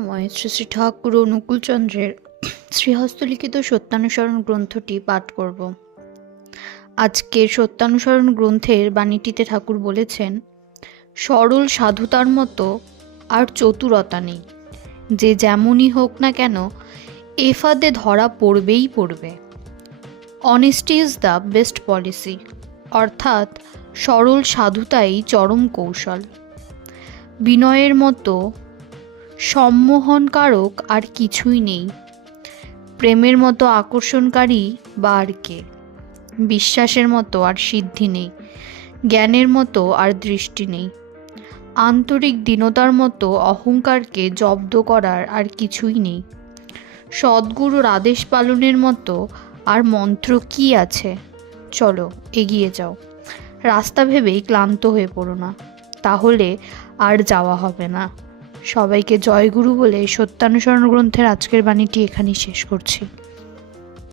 শ্রী শ্রী ঠাকুর অনুকূলচন্দ্রের শ্রীহস্তলিখিত সত্যানুসরণ গ্রন্থটি পাঠ করব। আজকের সত্যানুসরণ গ্রন্থের বাণীটিতে ঠাকুর বলেছেন, সরল সাধুতার মতো আর চতুরতা নেই। যে যেমনই হোক না কেন এ ফাঁদে ধরা পড়বেই পড়বে। Honesty is the best policy, অর্থাৎ সরল সাধুতাই চরম কৌশল। বিনয়ের মতো সম্মোহনকারক আর কিছুই নেই। প্রেমের মতো আকর্ষণকারী বা আর কে? বিশ্বাসের মতো আর সিদ্ধি নেই। জ্ঞানের মতো আর দৃষ্টি নেই। আন্তরিক দীনতার মতো অহংকারকে জব্দ করার আর কিছুই নেই। সদ্গুরুর আদেশ পালনের মতো আর মন্ত্র কি আছে? চলো এগিয়ে যাও। রাস্তা ভেবেই ক্লান্ত হয়ে পড়ো না, তাহলে আর যাওয়া হবে না। সবাইকে জয়গুরু বলে সত্যানুসরণ গ্রন্থের আজকের বাণীটি এখানেই শেষ করছি।